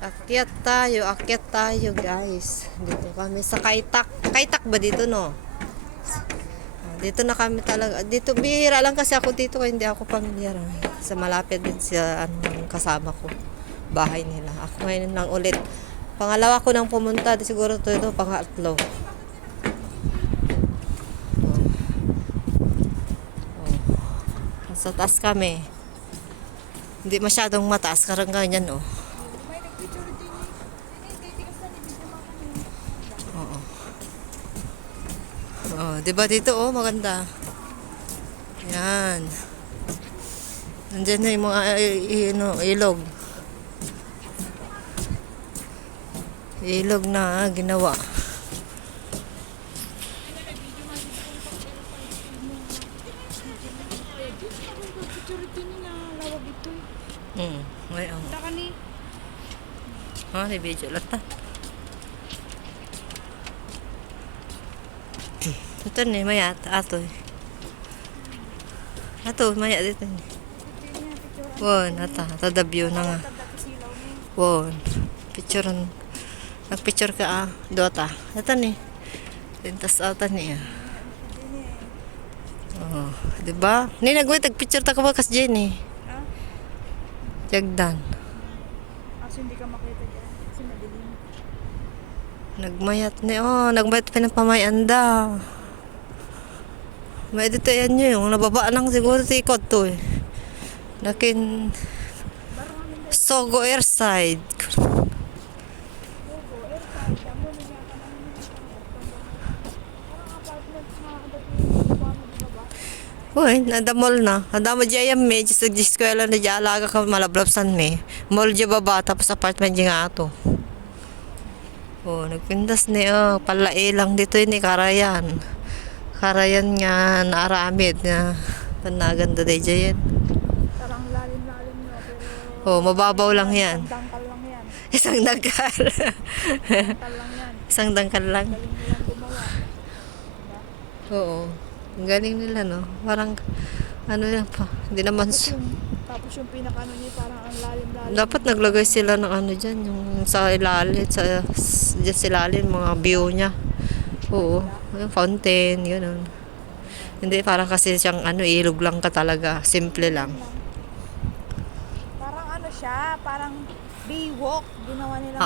Akyat tayo guys. Dito kami sa Kaitak. Kaitak ba dito no? Dito na kami talaga. Dito bihira lang kasi ako dito kaya hindi ako pamilyar. Sa malapit din sa kasama ko. Bahay nila. Ako ngayon lang ulit. Pangalawa ko nang pumunta. Siguro ito pangatlo. Sa taas kami. Hindi masyadong mataas. Karang ganyan oh. Oh, 'di ba dito oh, maganda. Yan. Nandiyan na yung mga ilog. Ilog na ginawa. Ngayon. Ni video lata. Ito ni mayat ato. Ato mayat dito ni. Won ata tada view na nga. Won. Picturean. Nagpicture ka dota. Ito ni. Tintas ata ni. Oh, di ba? Ni nagway tag-picture ta ka ba kas Jenny? Jagdan. Kasi hindi ka makita dyan. Kasi madilim. Nagmayat ni. Oh, nagmayat pinapamayanda. May dito yan nyo yung nababa lang siguro tikot to eh. Lakin Sogo Airside. Uy, nadamol na. Nadamo dyan yung may. Sa eskwela na dyan alaga ka malablabsan may. Mall dyan baba tapos apartment dyan nga ato. Oh, nagpindas ni palai lang dito yun Karayan. Karayan nga naaramid nga. Tanaganda day dyan. Parang lalim-lalim nyo. Pero Oh, mababaw lang yan. dangkal lang yan. Isang dangkal. Dangkal lang yan. Isang dangkal lang. Galing nilang gumawa. Oo. Ang galing nila no. Parang ano yan pa. Hindi naman Tapos yung pinakano niya parang ang lalim-lalim. dapat naglagay sila ng ano dyan. Yung sa ilalim. Dyan sa ilalim. Mga view niya. Oo. Yung fountain. Yun. Hindi parang kasi siyang ilog lang ka talaga. Simple lang. Parang ano siya, parang Baywalk. Ginawa nila.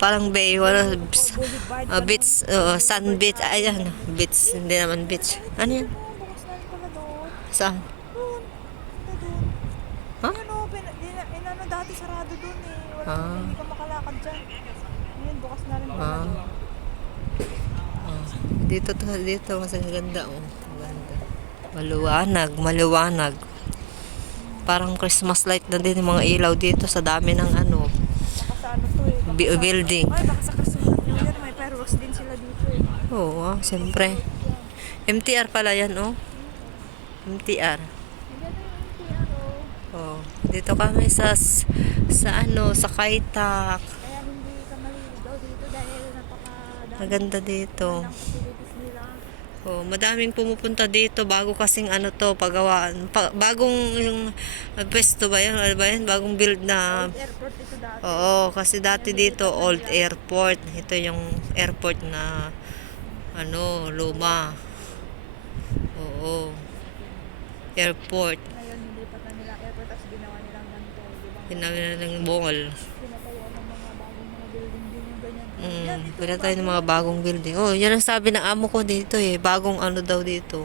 Parang bay. Wala. Boulevard. Beach. Sun beach. Ayan. Beach. Hindi naman beach. Ano yan? Bukas na rin pala doon. Saan? Doon. Doon. Ha? Inano dati sarado doon eh. Hindi ka makalakad dyan. Ngayon, bukas na rin pala doon. Dito kasi ang ganda oh. Ganda. Maliwanag. Parang Christmas light na din yung mga ilaw dito sa dami ng Baka sa ano to eh. building. Ay, baka sa Christmas New Year, may fireworks din sila dito eh. Oo, siyempre. MTR pala yan oh. MTR. Oh, dito kami sa Kaitak. Kaya hindi ka maliligaw dito dahil napakadami Maganda dito. ng facilities nila. Oh, madaming pumupunta dito bago kasing pagawaan. Bagong yung pwesto ba yan? Ano ba yan? Bagong build na. Airport ito dati. Oo, kasi dati dito old airport. Ito yung airport na luma. Oo. Airport. Ngayon, hindi pa nila airport tapos ginawa nilang ganito. Diba? Pinagana ng mall. Pinatayuan ng mga bagong mga building din yung ganyan. Pinatay ng mga bagong building. Oh, yan ang sabi ng amo ko dito eh. Bagong daw dito.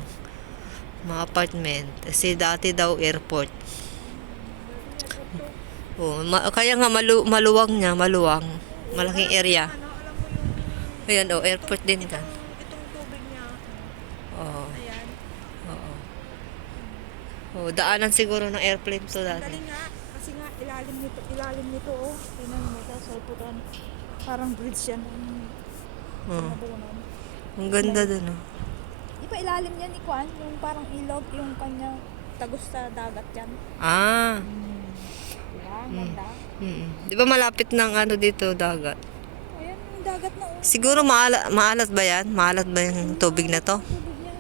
Mga apartment. Kasi dati daw airport. Oh, kaya nga maluwang niya, maluwang. Malaking area. Alam mo yung Ayan oh, airport din yan. itong tubig niya. Oo. Ayan. Oo. Oh, daanan siguro ng airplane to dati. Galing nga. Kasi nga ilalim nito oh. Tingnan mo sa sulputan. Parang bridge yan. Oh. Nabunan. Ang ganda dun oh. Di ba ilalim yan ikuan? Yung parang ilog, yung kanyang tagos sa dagat yan. Ah. Diba? Ganda. Di ba malapit ng dito dagat? Ayan yung dagat na oh. Siguro maalat ba yan? Maalat ba yung tubig na to? Tubig niya.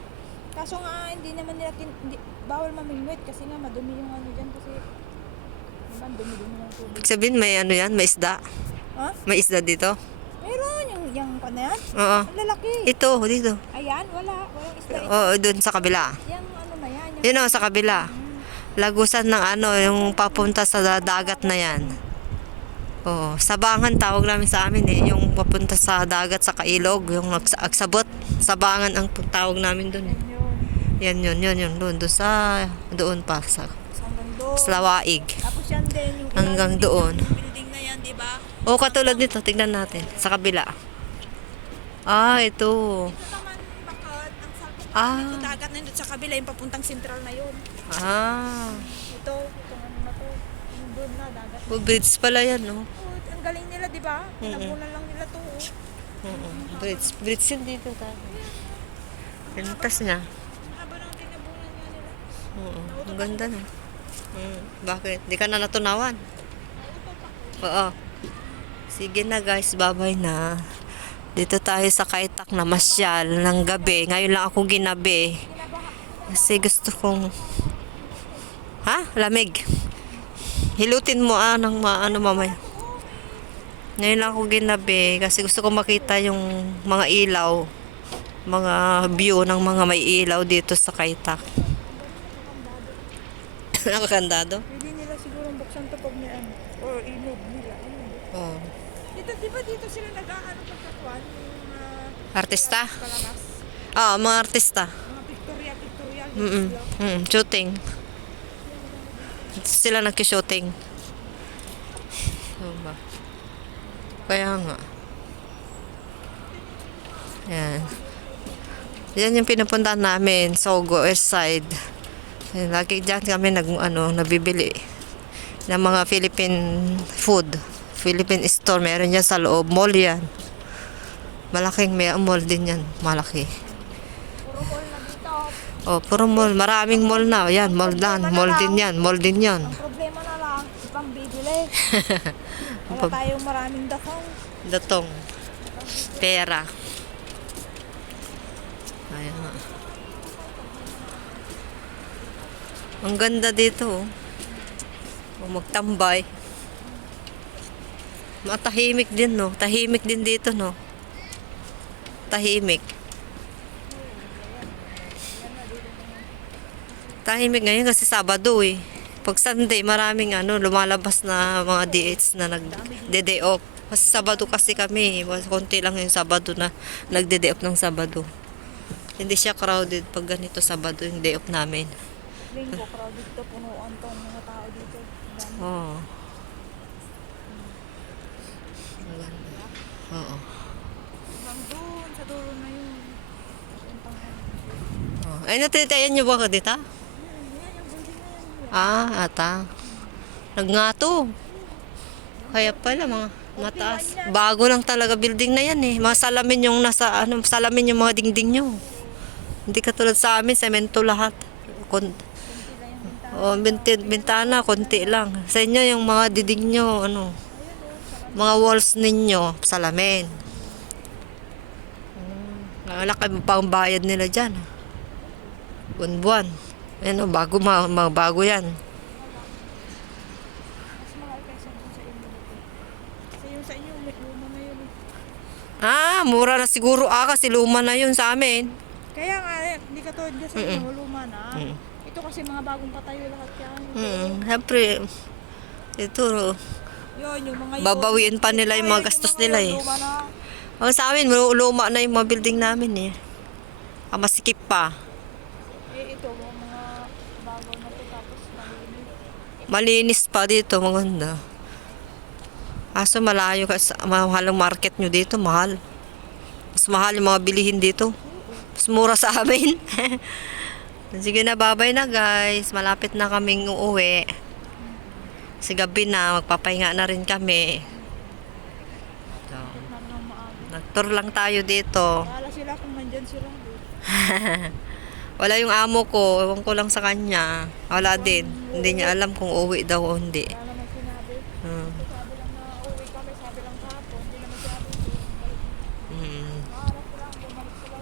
Kaso nga hindi naman nila bawal mamingwit kasi nga madumi yung dyan kasi naman dumi-dumi ng tubig. Ibig sabihin may yan, may isda. Ha? May isda dito? Meron yung pa na yan. Oo. Ang lalaki. Ito, dito. Ayan, walang isda ito. Oo, doon sa kabila. Yung ano na yan. Yun o, sa kabila. Lagusan ng ano, yung papunta sa dagat na yan. Oo, sabangan tawag namin sa amin eh. Yung papunta sa dagat sa Kailog, yung agsabot. Sabangan ang tawag namin doon eh. Yun. Yun, doon sa, doon pa, sa Hanggang doon. Slawaig. Tapos yan din. Yung Hanggang doon. Yung building na yan, di ba? O, katulad nito, tignan natin, sa kabila. Ah, ito. Ito naman bakit ang salpok Ah. ng dagat na yun sa kabila yung papuntang sentral na yun. Ah, Itong ano na to. Yung doon na dagat. bridge pala yan, no? Oh, ang galing nila, di ba? Pinabunan lang nila to. Oo, bridge yun dito tayo. Pintas niya. Ang haba ng tinabunan nga nila. Oo, ang ganda na. Bakit? Di ka na natunawan? Oo. Sige na guys, bye-bye na. Dito tayo sa Kaitak na masyal ng gabi. Ngayon lang ako ginabi. Kasi gusto kong... Ha? Lamig. Hilutin mo ng ano mamaya. Ngayon lang ako ginabi kasi gusto ko makita yung mga ilaw. Mga view ng mga may ilaw dito sa Kaitak. Nakakandado? Pwede nila sigurong buksan to pag may ano. Or inog nila. Oo. Dito, di ba dito sila nag-aano pagkakuan? Yung Artista? palabas. Oo, mga artista. Mga pictorial. Shooting. Dito sila nagki-shooting. Diba? Kaya nga. Yan. Yan yung pinupuntahan namin. Sogo, West Side. Yan, lagi dyan kami nabibili ng mga Philippine food. Philippine store. Meron dyan sa loob. Mall yan. Malaking mall din yan. Malaki. Puro mall na dito. Oh, puro mall. Maraming mall na. Yan, mall dan. Mall din yan. Mall din yan. Ang problema na lang, ibang bibili. Wala tayong maraming dakong. Datong. Pera. Ayan nga. Ang ganda dito. Oh. Magtambay. Matahimik din, no? Tahimik din dito, no? Tahimik. Tahimik ngayon kasi Sabado, eh. Pag Sunday, maraming lumalabas na mga DH na nagde-day off. Kasi Sabado kasi kami. Konti lang yung Sabado na nagde-day off ng Sabado. Hindi siya crowded pag ganito Sabado yung day off namin. Linggo, crowded to, punuan to ang mga tao dito. Ang dami. Oo. Oo. Hanggang doon, sa dulo na yun. Puntang ano. Ay, natitayan niyo ba ka dito? Yan, yung building na yan. Ata. Nagngato. Kaya pala mga mataas. Bago lang talaga building na yan eh. Mga salamin yung salamin yung mga dingding nyo. Hindi katulad sa amin, semento lahat. Bintana, konti lang. Sa inyo yung mga diding nyo, mga walls ninyo, salamin. Malaki pang bayad nila dyan. Buwan-buwan. Bago yan. Mas mahal kaysa dun sa inyo. Kasi yung sa inyo, luma na yun. Mura na siguro kasi luma na yun sa amin. Kaya nga, hindi ka tulad sa inyo, luma na. Ito kasi mga bagong patayo lahat yan. Siyempre, ito, Yun, yung mga yun. babawiin pa nila yung mga gastos nila eh. Luma na. Ang sa amin, luma na yung mga building namin eh. Masikip pa. Ito, mga bago na to, tapos malinis. Malinis pa dito, maganda. Aso malayo kasi mahal ang market nyo dito, mahal. Mas mahal yung mga bilihin dito. Mas mura sa amin. Sige na, bye-bye na guys. Malapit na kaming uuwi. Kasi gabi na, magpapahinga na rin kami. So, nag-tour lang tayo dito. Bahala sila kung nandyan sila. Wala yung amo ko, ewan ko lang sa kanya. Wala din. Hindi niya alam kung uuwi daw o hindi. Wala naman sinabi. Sabi lang na uwi kami, sabi lang kahapon. Hindi naman sinabi. Bahala sila, bumalik sila.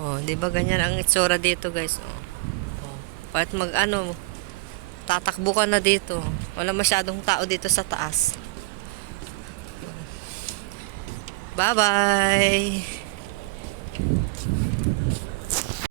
Oh, 'di ba ganyan ang itsura dito, guys? Oh. Kahit tatakbo ka na dito. Wala masyadong tao dito sa taas. Bye-bye!